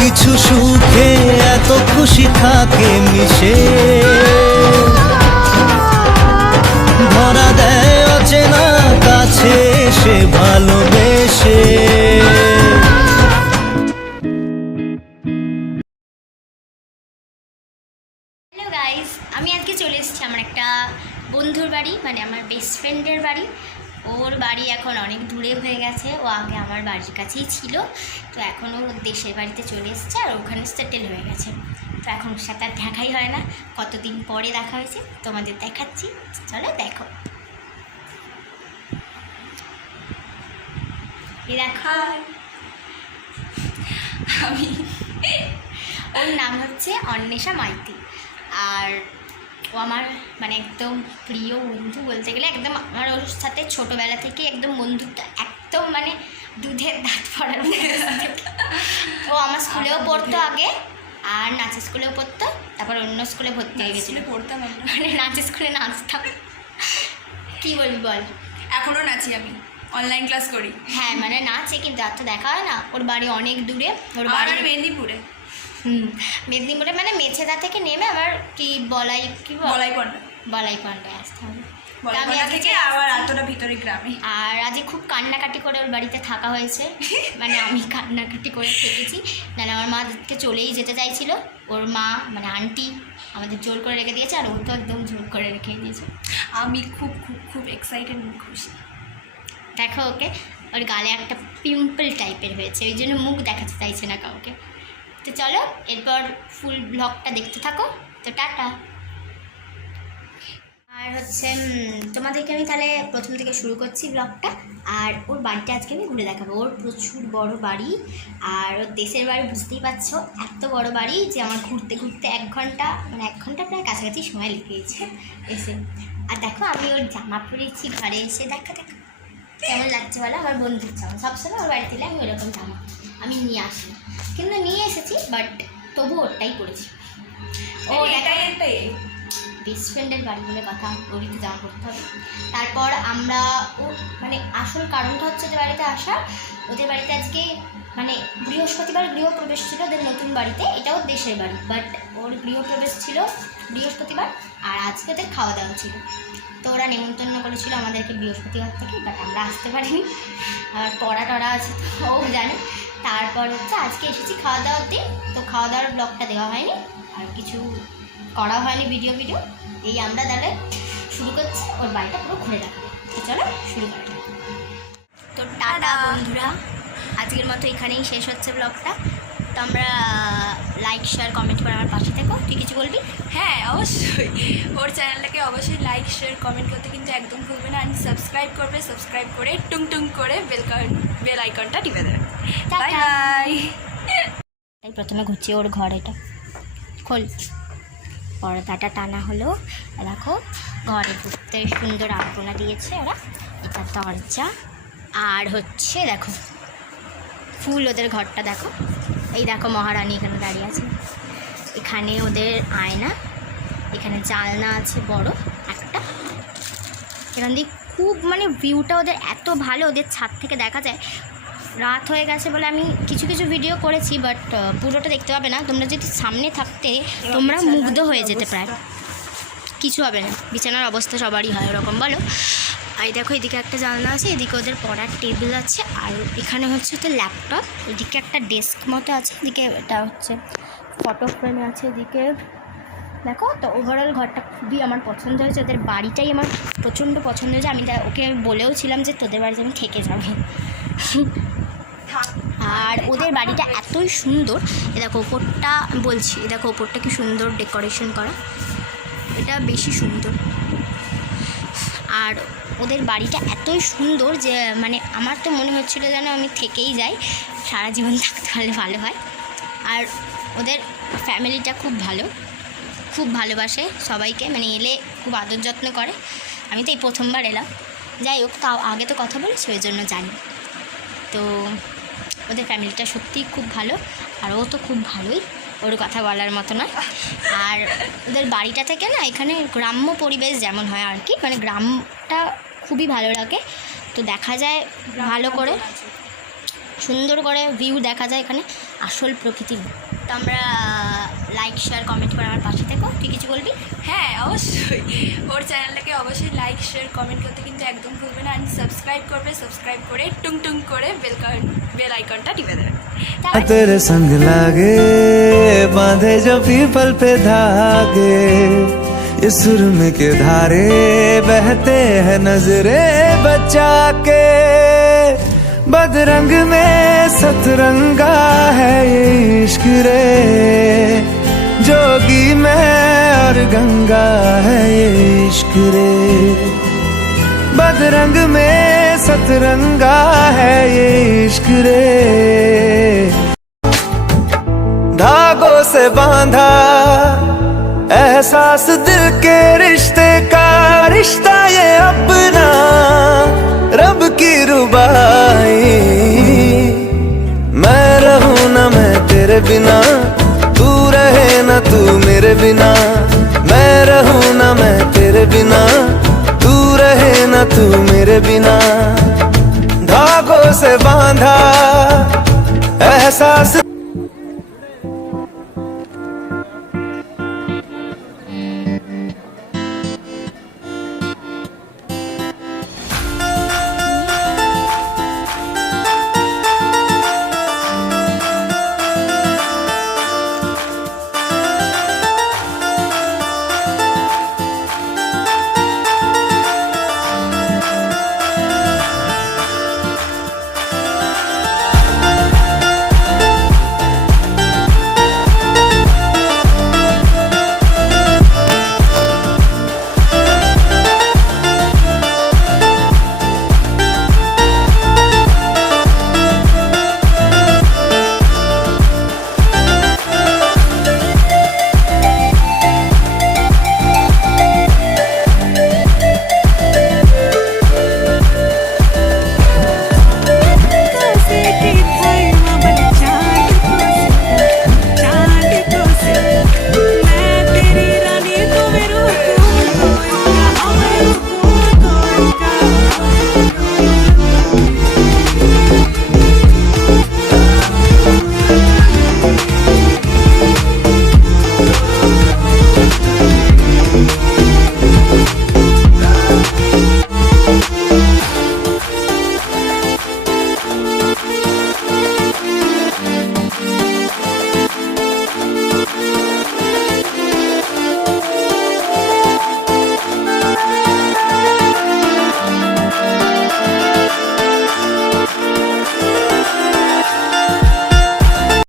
কিছু সুখে এত খুশি থাকে মিশে, ধরা দেয় অচেনা কাছে সে ভালোবেসে। হ্যালো গাইস, আমি আজকে চলে এসেছি আমার একটা বন্ধুর বাড়ি, মানে আমার বেস্ট ফ্রেন্ডের বাড়ি। ওর বাড়ি এখন অনেক দূরে হয়ে গেছে, ও আগে আমার বাড়ির কাছেই ছিল, তো এখন ওর দেশের বাড়িতে চলে এসেছে আর ওখানে সেটেল হয়ে গেছে। তো এখন ওর সাথে আর দেখাই হয় না, কতদিন পরে দেখা হয়েছে, তোমাদের দেখাচ্ছি, চলো দেখো। দেখা আমি ওর নাম হচ্ছে অন্বেষা মাইতি, আর ও আমার মানে একদম প্রিয় বন্ধু বলতে গেলে। একদম আমার ওর সাথে ছোটোবেলা থেকে একদম বন্ধুত্ব, একদম মানে দুধের দাঁত পড়ার। ও আমার স্কুলেও পড়তো আগে, আর নাচের স্কুলেও পড়তো, তারপর অন্য স্কুলে ভর্তি হয়ে গেছিলো। পড়তাম মানে নাচের স্কুলে নাচতাম, কী বলবি বল। এখনও নাচি, আমি অনলাইন ক্লাস করি। হ্যাঁ মানে নাচে, কিন্তু এত দেখা হয় না। ওর বাড়ি অনেক দূরে, ওর বাড়ি মেদিনীপুরে। মেদিনীপুরে মানে মেছেদা থেকে নেমে আবার কি বলাই, কি বলাইপান্ডায় আসতে হবে। আমি থেকে আবার এতটা ভিতরে গ্রামে। আর আজকে খুব কান্নাকাটি করে ওর বাড়িতে থাকা হয়েছে, মানে আমি কান্নাকাটি করে থেকেছি, নাহলে আমার মাকে চলেই যেতে চাইছিল। ওর মা মানে আন্টি আমাদের জোর করে রেখে দিয়েছে, আর ও তো একদম জোর করে রেখে দিয়েছে। আমি খুব খুব খুব এক্সাইটেড, খুশি। দেখো ওকে, ওর গালে একটা পিম্পল টাইপের হয়েছে, ওই জন্য মুখ দেখাতে চাইছে না কাউকে। তো চলো এরপর ফুল ব্লগটা দেখতে থাকো। তো টাটা। আর হচ্ছে তোমাদেরকে আমি তাহলে প্রথম থেকে শুরু করছি ব্লগটা। আর ওর বাড়িটা আজকে আমি ঘুরে দেখাবো। ওর প্রচুর বড় বাড়ি, আর ওর দেশের বাড়ি বুঝতেই পারছো, এত বড় বাড়ি যে আমার ঘুরতে ঘুরতে 1 ঘন্টা, মানে 1 ঘন্টা প্রায় কাছাকাছি সময় লেগেছে এসে। আর দেখো আমি ওর জামা পরেছি ঘরে এসে, দেখো দেখো কেমন লাগছে বলো। আমার বন্ধুর জামা, সবসময় ওর বাড়িতে আমি ওরকম জামা আমি নিয়ে আসি, কিন্তু নিয়ে এসেছি, বাট তবু ওরটাই পরেছি। ও এটাই একটাই বেস্ট ফ্রেন্ডের বাড়ি বলে কথা, ওরই তো জামা পড়তে হবে। তারপর আমরা ও মানে আসল কারণটা হচ্ছে যে বাড়িতে আসা, ওদের বাড়িতে আজকে মানে বৃহস্পতিবার গৃহপ্রবেশ ছিল ওদের নতুন বাড়িতে। এটা ওর দেশের বাড়ি, বাট ওর গৃহপ্রবেশ ছিল বৃহস্পতিবার, আর আজকে ওদের খাওয়া দাওয়া ছিল। তো ওরা নেমন্তন্ন করেছিল আমাদেরকে বৃহস্পতিবার থেকে, বাট আমরা আসতে পারিনি, আর পড়া টড়া আছে তো ও জানে। তারপর হচ্ছে আজকে এসেছি খাওয়া দাওয়ার দিন, তো খাওয়া দাওয়ার ব্লগটা দেওয়া হয়নি, আর কিছু করা হয়নি ভিডিও। এই আমরা তাহলে শুরু করছি, ওর বাড়িটা পুরো ঘুরে দেখাবো। তো চলো শুরু করা যাক। তো টাটা বন্ধুরা, আজকের মতো এখানেই শেষ হচ্ছে ব্লগটা। তো আমরা লাইক শেয়ার কমেন্ট করে আমার পাশে থেকো। তুই কিছু বলবি? হ্যাঁ অবশ্যই, ওর চ্যানেলটাকে অবশ্যই লাইক শেয়ার কমেন্ট করতে কিন্তু একদম ভুলবে না, আর সাবস্ক্রাইব করবে, সাবস্ক্রাইব করে টুং টুং করে বেল আইকনটা টিপে দেবে। Bye bye. তাই প্রথমে ঘুরছি ওর ঘর, এটা খোল, পর্দাটা টানা হলো। দেখো ঘরে ঢুকতে সুন্দর আলপনা দিয়েছে ওরা, এটা দরজা। আর হচ্ছে দেখো ফুল, ওদের ঘরটা দেখো। এই দেখো মহারানী এখানে দাঁড়িয়ে আছে, এখানে ওদের আয়না, এখানে জানলা আছে বড় একটা, এখান দিয়ে খুব মানে ভিউটা ওদের এত ভালো, ওদের ছাদ থেকে দেখা যায়। রাত হয়ে গেছে বলে আমি কিছু কিছু ভিডিও করেছি, বাট পুরোটা দেখতে পাবে না। তোমরা যদি সামনে থাকতে তোমরা মুগ্ধ হয়ে যেতে, প্রায় কিছু হবে না। বিছানার অবস্থা সবারই হয় ওরকম, বলো। আর দেখো এদিকে একটা জানলা আছে, এদিকে ওদের পড়ার টেবিল আছে, আর এখানে হচ্ছে ওদের ল্যাপটপ, এদিকে একটা ডেস্ক মতো আছে, এদিকে এটা হচ্ছে ফটো ফ্রেমে আছে এদিকে। দেখো তো ওভারঅল ঘরটা খুবই আমার পছন্দ হয়েছে, ওদের বাড়িটাই আমার প্রচণ্ড পছন্দ হয়েছে। আমি ওকে বলেও ছিলাম যে তোদের বাড়িতে আমি থেকে যাবো। আর ওদের বাড়িটা এতই সুন্দর, এ দেখো ওপরটা বলছি, এ দেখো ওপরটা কি সুন্দর ডেকোরেশন করা, এটা বেশি সুন্দর। আর ওদের বাড়িটা এতই সুন্দর যে মানে আমার তো মনে হচ্ছিলো যেন আমি থেকেই যাই, সারা জীবন থাকতে পারলে ভালো হয়। আর ওদের ফ্যামিলিটা খুব ভালো, খুব ভালোবাসে সবাইকে, মানে এলে খুব আদর যত্ন করে। আমি তো এই প্রথমবার এলাম, যাই হোক তাও আগে তো কথা বলেছি ওই জন্য জানি। তো ওদের ফ্যামিলিটা সত্যিই খুব ভালো, আর ও তো খুব ভালোই, ওর কথা বলার মতো নয়। আর ওদের বাড়িটা থেকে না এখানে গ্রাম্য পরিবেশ যেমন হয় আর কি, মানে গ্রামটা খুবই ভালো লাগে। তো দেখা যায় ভালো করে, সুন্দর করে ভিউ দেখা যায় এখানে, আসল প্রকৃতির। তো আমরা লাইক শেয়ার কমেন্ট করে আমার পাশে থেকো। তুই কিছু বলবি? হ্যাঁ অবশ্যই, ওর চ্যানেলটাকে অবশ্যই লাইক শেয়ার কমেন্ট করতে কিন্তু একদম ভুলবে না, অ্যান্ড সাবস্ক্রাইব করবে, সাবস্ক্রাইব করে টুং টুং করে বেল আইকনটা টিপে দেবে। तेरे संग लागे बांधे जो पीपल पे धागे, इस सुरम के धारे बहते हैं नजरे बचा के, बदरंग में सतरंगा है ये इश्क रे, जोगी में और गंगा है ये इश्क रे, बदरंग में सतरंगा है ये इश्क रे, धागों से बांधा एहसास दिल के रिश्ते का, रिश्ता ये अपना रब की रुबाई, मैं रहूं ना मैं तेरे बिना, तू रहे ना तू मेरे बिना, मैं रहूं ना मैं तेरे बिना, तू रहे ना तू मेरे बिना, धागों से बांधा एहसास